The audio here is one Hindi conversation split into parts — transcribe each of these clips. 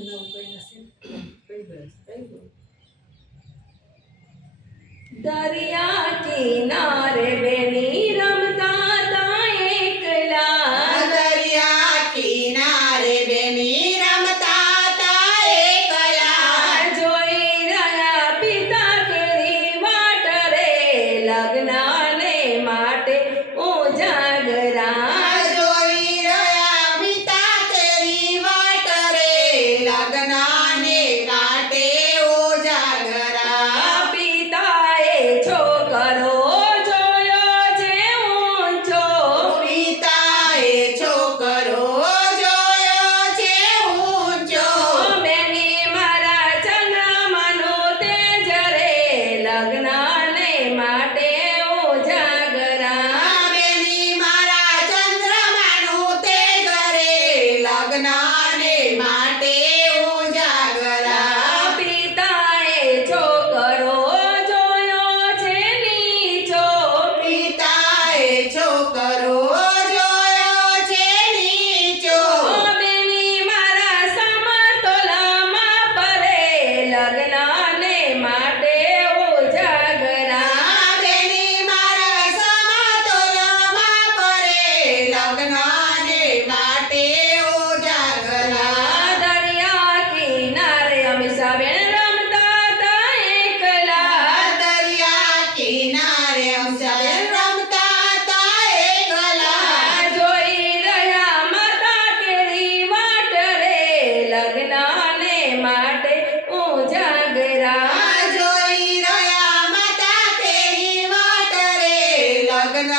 na ukay na sila. दरिया किनारे बेनी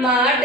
ಮಾಡಿ